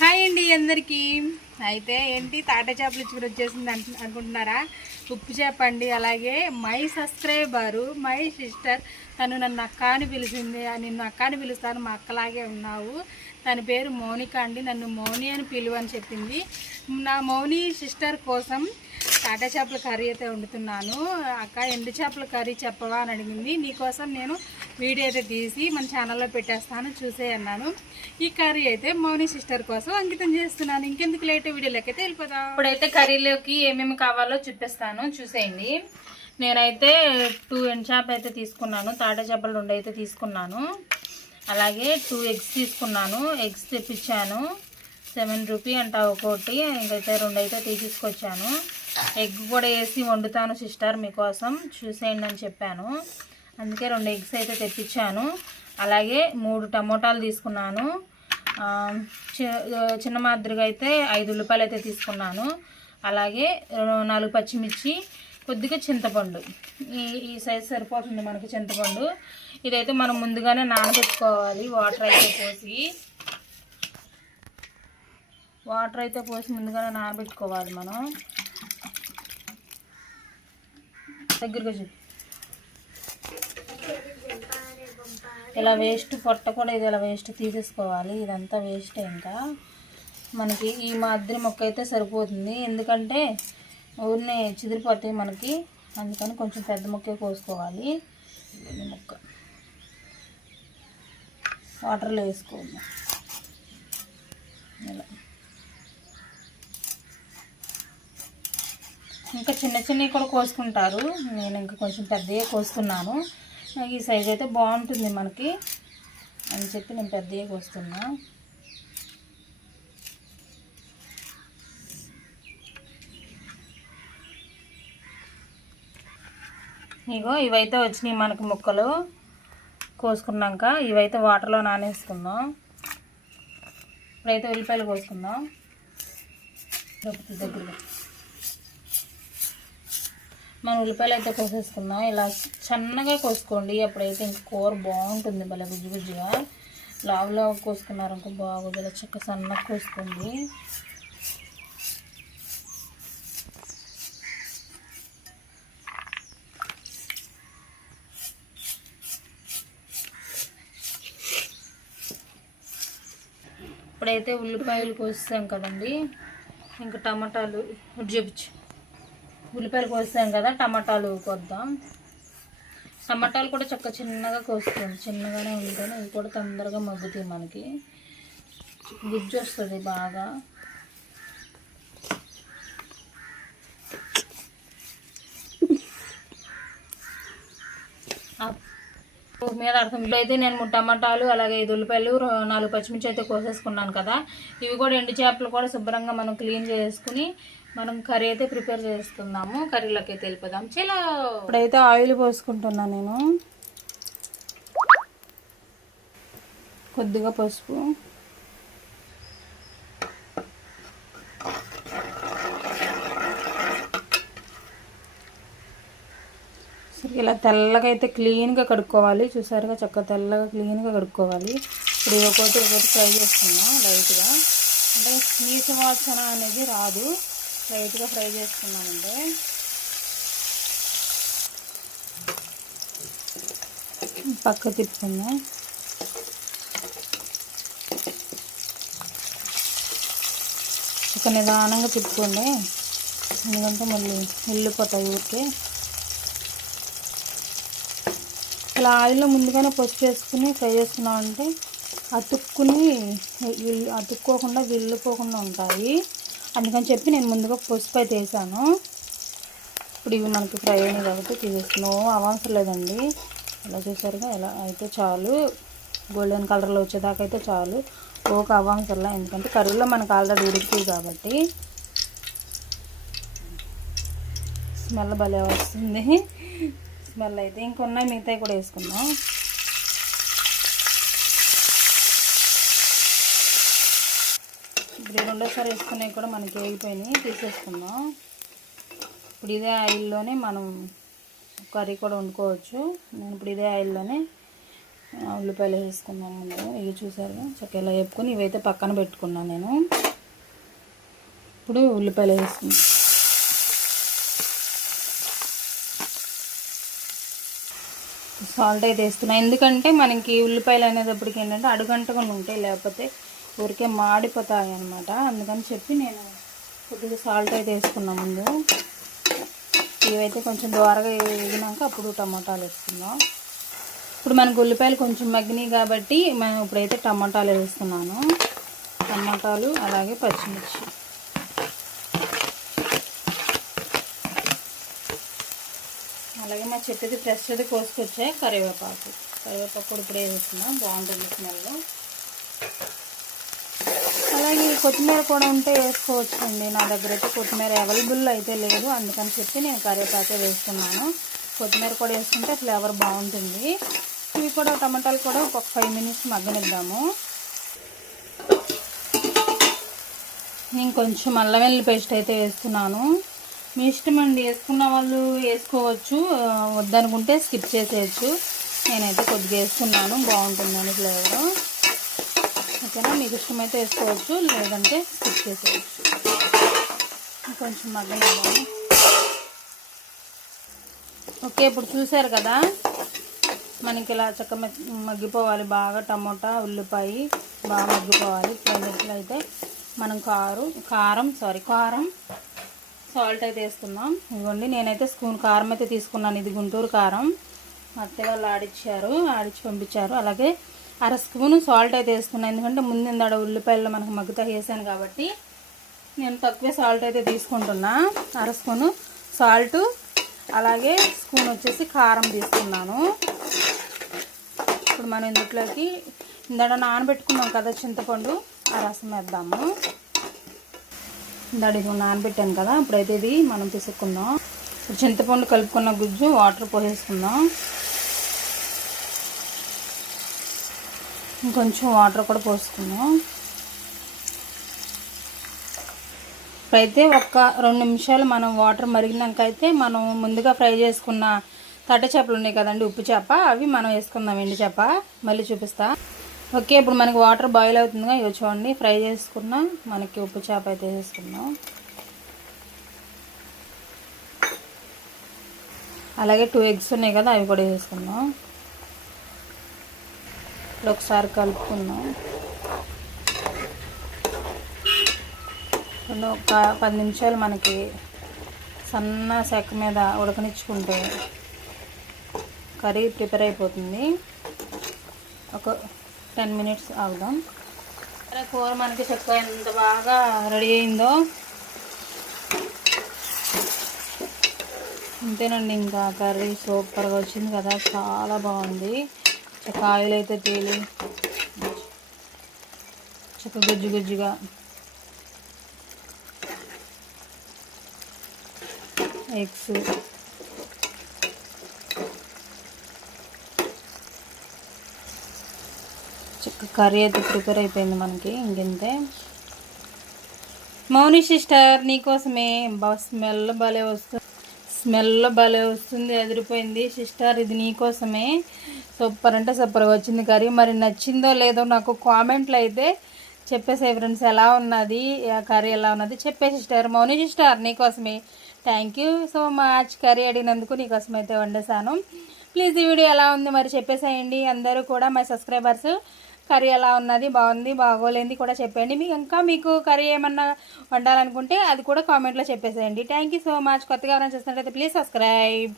Hi అండి అందరికీ. అయితే ఏంటి తాటా చేపల చిగురు వచ్చేసింది అనుకుంటున్నారా? ఉప్పు చేప అండి. అలాగే మై సబ్స్క్రైబరు మై సిస్టర్ తను నన్ను అక్క అని పిలిచింది. నిన్ను అక్క అని పిలుస్తాను, మా అక్కలాగే ఉన్నావు. తన పేరు మౌనిక అండి. నన్ను మౌని అని పిలువు అని చెప్పింది. నా మౌని సిస్టర్ కోసం తాటా చేపల కర్రీ అయితే వండుతున్నాను. అక్క ఎండు చేపల కర్రీ చెప్పవా అని అడిగింది. నీకోసం నేను వీడియో అయితే తీసి మన ఛానల్లో పెట్టేస్తాను, చూసే అన్నాను. ఈ కర్రీ అయితే మౌని సిస్టర్ కోసం అంకితం చేస్తున్నాను. ఇంకెందుకు లేట్, వీడియోలోకి అయితే వెళ్ళిపోదాం. ఇప్పుడైతే కర్రీలోకి ఏమేమి కావాలో చూపిస్తాను, చూసేయండి. నేనైతే 2 ఎండు చేప అయితే తీసుకున్నాను, తాటా చేపలు 2 అయితే తీసుకున్నాను. అలాగే 2 ఎగ్స్ తీసుకున్నాను. ఎగ్స్ తెప్పించాను, 7 రూపీ అంట ఒక్కోటి. ఇంకైతే 2 అయితే తీసుకొచ్చాను. ఎగ్ కూడా వేసి వండుతాను సిస్టర్ మీకోసం, చూసేయండి అని చెప్పాను. అందుకే 2 ఎగ్స్ అయితే తెప్పించాను. అలాగే 3 టమోటాలు తీసుకున్నాను. చిన్న మాదిరిగా అయితే 5 ఉల్లిపాయలు అయితే తీసుకున్నాను. అలాగే 4 పచ్చిమిర్చి, కొద్దిగా చింతపండు. ఈ సైజు సరిపోతుంది మనకి చింతపండు. ఇదైతే మనం ముందుగానే నానబెట్టుకోవాలి. వాటర్ అయితే పోసి ముందుగానే నానబెట్టుకోవాలి. మనం దగ్గరగా చెప్పు. ఇలా వేస్ట్ పొట్ట కూడా ఇది ఇలా వేస్ట్ తీసేసుకోవాలి. ఇదంతా వేస్ట్. ఇంకా మనకి ఈ మాదిరి మొక్క అయితే సరిపోతుంది, ఎందుకంటే ఊరినే చిదిరిపోతాయి మనకి. అందుకని కొంచెం పెద్ద మొక్కే కోసుకోవాలి. మొక్క వాటర్లో వేసుకోవాలి. ఇలా ఇంకా చిన్న చిన్నవి కూడా కోసుకుంటారు. నేను ఇంకా కొంచెం పెద్దగా కోసుకున్నాను. ఈ సైజ్ అయితే బాగుంటుంది మనకి అని చెప్పి నేను పెద్దగా కోస్తున్నా. ఇగో ఇవైతే వచ్చినాయి మనకి ముక్కలు కోసుకున్నాక. ఇవైతే వాటర్లో నానేసుకుందాం. ఇప్పుడైతే ఉల్లిపాయలు కోసుకుందాం. దగ్గరగా మన ఉల్లిపాయలు అయితే కోసేసుకుందాం. ఇలా సన్నగా కోసుకోండి, అప్పుడైతే ఇంక కూర బాగుంటుంది. భలే గుజ్జు గుజ్జుగా. లావులా కోసుకున్నారనుకో బాగుంది. ఇలా చక్క సన్నగా కోసుకోండి. ఇప్పుడైతే ఉల్లిపాయలు కోసాం కదండి, ఇంకా టమాటాలు చూపించు. ఉల్లిపాయలు కోసాం కదా, టమాటాలు కోద్దాం. టమాటాలు కూడా చక్క చిన్నగా కోసుకోండి, చిన్నగానే ఉంటేనే ఇవి కూడా తొందరగా మగ్గుతాయి. మనకి గుజ్జు వస్తుంది బాగా. మీద అర్థం. అయితే నేను 3 టమాటాలు, అలాగే 5 ఉల్లిపాయలు, 4 పచ్చిమిర్చి అయితే కోసేసుకున్నాను కదా. ఇవి కూడా ఎండు చేపలు కూడా శుభ్రంగా మనం క్లీన్ చేసుకుని మనం కర్రీ అయితే ప్రిపేర్ చేసుకుందాము. కర్రీలోకి అయితే వెళ్ళిపోదాం. చలో. ఇప్పుడైతే ఆయిల్ పోసుకుంటున్నా నేను. కొద్దిగా పసుపు, ఇలా తెల్లగా అయితే క్లీన్గా కడుక్కోవాలి. చూసారుగా చక్కగా తెల్లగా క్లీన్గా కడుక్కోవాలి. ఇప్పుడు ఒకటి ఫ్రై చేసుకుందాం లైట్గా. అంటే నీచ వాసన అనేది రాదు, లైట్గా ఫ్రై చేసుకున్నామంటే. పక్క తిప్పుకుందాం. ఒక నిదానంగా తిప్పుకోండి, ఎందుకంటే మళ్ళీ వెళ్ళిపోతాయి ఊరికే. ఇలా ఆయిల్లో ముందుగానే పసుపు వేసుకుని ఫ్రై చేసుకున్నామంటే అతుక్కోకుండా వెళ్ళిపోకుండా ఉంటాయి. అందుకని చెప్పి నేను ముందుగా పసుపు అయితే వేసాను. ఇప్పుడు ఇవి మనకి ఫ్రై అయినాయి కాబట్టి తీసేస్తున్నాం. అవసరం లేదండి. ఇలా చూసారుగా, ఇలా అయితే చాలు. గోల్డెన్ కలర్లో వచ్చేదాకా అయితే చాలు. ఒక అవాంసర్లా, ఎందుకంటే కర్రీలో మనకు ఆల్రెడీ ఉడుకుతుంది కాబట్టి. స్మెల్ భలే వస్తుంది. స్మెల్ అయితే ఇంకొన్నాయి, మిగతాయి కూడా వేసుకుందాం. ఇప్పుడు రెండోసారి వేసుకునేవి కూడా మనకి వేగిపోయినాయి, తీసేసుకుందాం. ఇప్పుడు ఇదే ఆయిల్లోనే మనం కర్రీ కూడా వండుకోవచ్చు. నేను ఇప్పుడు ఇదే ఆయిల్లోనే ఉల్లిపాయలు వేసుకున్నాను ముందు. ఇవి చూసారు చక్కగా ఇలా వేపుకొని ఇవైతే పక్కన పెట్టుకున్నాను నేను. ఇప్పుడు ఉల్లిపాయలు వేసుకున్నాను. సాల్ట్ అయితే వేస్తున్నాను, ఎందుకంటే మనకి ఉల్లిపాయలు అనేటప్పటికి ఏంటంటే అడుగంటకుండా ఉంటాయి, లేకపోతే ఊరికే మాడిపోతాయి అన్నమాట. అందుకని చెప్పి నేను కొద్దిగా సాల్ట్ అయితే వేసుకున్నాను ముందు. ఇవైతే కొంచెం దోరగా వేగినాక అప్పుడు టమాటాలు వేసుకుందాం. ఇప్పుడు మనకు ఉల్లిపాయలు కొంచెం మగ్గినాయి కాబట్టి మనం ఇప్పుడైతే టమాటాలు వేస్తున్నాను. టమాటాలు అలాగే పచ్చిమిర్చి. అలాగే మా చెట్టు అయితే ఫ్రెష్ అయితే కోసుకొచ్చాయి కరివేపాకు కూడా ఇప్పుడే వేస్తున్నాం, బాగుంటుంది స్మెల్. అలాగే కొత్తిమీర కూడా ఉంటే వేసుకోవచ్చండి. నా దగ్గర అయితే కొత్తిమీర అవైలబుల్ అయితే లేదు, అందుకని చెప్పి నేను కరివేపాకే వేస్తున్నాను. కొత్తిమీర కూడా వేసుకుంటే ఫ్లేవర్ బాగుంటుంది. ఇవి కూడా టమాటాలు కూడా ఒక 5 మినిట్స్ మగ్గనిద్దాము. నేను కొంచెం అల్లం వెల్లుల్లి పేస్ట్ అయితే వేస్తున్నాను. మీ ఇష్టం అండి, వేసుకున్న వాళ్ళు వేసుకోవచ్చు, వద్దనుకుంటే స్కిప్ చేసేయచ్చు. నేనైతే కొద్దిగా వేస్తున్నాను, బాగుంటుందని ఫ్లేవర్. ఓకేనా, మీకు ఇష్టమైతే వేసుకోవచ్చు, లేదంటే స్కిప్ చేసేయచ్చు. కొంచెం మగ్గనిద్దాము. ఓకే, ఇప్పుడు చూసారు కదా మనకి ఇలా చక్క మగ్గిపోవాలి బాగా. టమోటా ఉల్లిపాయ బాగా మగ్గిపోవాలి. ఇట్లయితే మనం కారం సాల్ట్ అయితే వేసుకుందాం. ఇదిగోండి, నేనైతే స్పూన్ కారం అయితే తీసుకున్నాను. ఇది గుంటూరు కారం, మా అత్తయ్య వాళ్ళు ఆడిచ్చి పంపించారు. అలాగే 1/2 స్పూను సాల్ట్ అయితే వేసుకున్నాను, ఎందుకంటే ముందు ఉల్లిపాయల్లో మనకు మగ్గుతా వేసాను కాబట్టి నేను తక్కువే సాల్ట్ అయితే తీసుకుంటున్నా. 1/2 స్పూను సాల్ట్, అలాగే స్పూన్ వచ్చేసి కారం తీసుకున్నాను. ఇప్పుడు మనం ఇందులోకి నానబెట్టుకున్నాం కదా చింతపండు, ఆ రసం వేద్దాము. ఇది నానబెట్టాను కదా, ఇప్పుడైతే ఇది మనం పిసుక్కుందాం. ఇప్పుడు చింతపండు కలుపుకున్న గుజ్జు వాటర్ పోసేసుకుందాం. ఇంకొంచెం వాటర్ కూడా పోసుకుందాం. ఇప్పుడైతే ఒక 2 నిమిషాలు మనం వాటర్ మరిగినాక అయితే మనం ముందుగా ఫ్రై చేసుకున్న తట్ట చేపలు ఉన్నాయి కదండి, ఉప్పు చేప, అవి మనం వేసుకుందాం. ఎండు చేప మళ్ళీ చూపిస్తా. ఓకే, ఇప్పుడు మనకి వాటర్ బాయిల్ అవుతుందిగా, ఇవి చూడండి ఫ్రై చేసుకున్న మనకి ఉప్పు చేప అయితే వేసుకుందాం. అలాగే 2 ఎగ్స్ ఉన్నాయి కదా, అవి కూడా వేసుకుందాం. ఇప్పుడు ఒకసారి కలుపుకుందాం. ఒక 10 నిమిషాలు మనకి సన్న సెక్క మీద ఉడకనిచ్చుకుంటే కర్రీ ప్రిపేర్ అయిపోతుంది. ఒక 10 మినిట్స్ ఆగుదాం. కూర మనకి చక్కగా ఎంత బాగా రెడీ అయిందో. అంతేనండి, ఇంకా కర్రీ సూపర్గా వచ్చింది కదా, చాలా బాగుంది. చక్కగా ఆయిల్ అయితే తేలి చక్కగా గుజ్జుగా ఎగ్స్, చక్కగా కర్రీ అయితే ప్రిపేర్ అయిపోయింది మనకి. ఇంకెంతే. మౌని సిస్టర్ నీకోసమే స్మెల్ భలే వస్తుంది, ఎదిరిపోయింది సిస్టర్, ఇది నీకోసమే. సూపర్ అంటే సూపర్గా వచ్చింది కర్రీ. మరి నచ్చిందో లేదో నాకు కామెంట్లో అయితే చెప్పేసాయి ఫ్రెండ్స్, ఎలా ఉన్నది ఆ కర్రీ, ఎలా ఉన్నది చెప్పే సిస్టర్. మౌని సిస్టర్ నీకోసమే. Thank you so much, curry అడిగినందుకు నీకోసం అయితే వండేసాను. ప్లీజ్ ఈ వీడియో ఎలా ఉంది మరి చెప్పేసేయండి. అందరూ కూడా మై సబ్స్క్రైబర్స్ కర్రీ ఎలా ఉన్నది, బాగుంది బాగోలేంది కూడా చెప్పండి. మీకు కర్రీ ఏమన్నా వండాలనుకుంటే అది కూడా కామెంట్లో చెప్పేసేయండి. Thank you so much. కొత్తగా ఎవరైనా చూస్తున్నట్లయితే ప్లీజ్ సబ్స్క్రైబ్.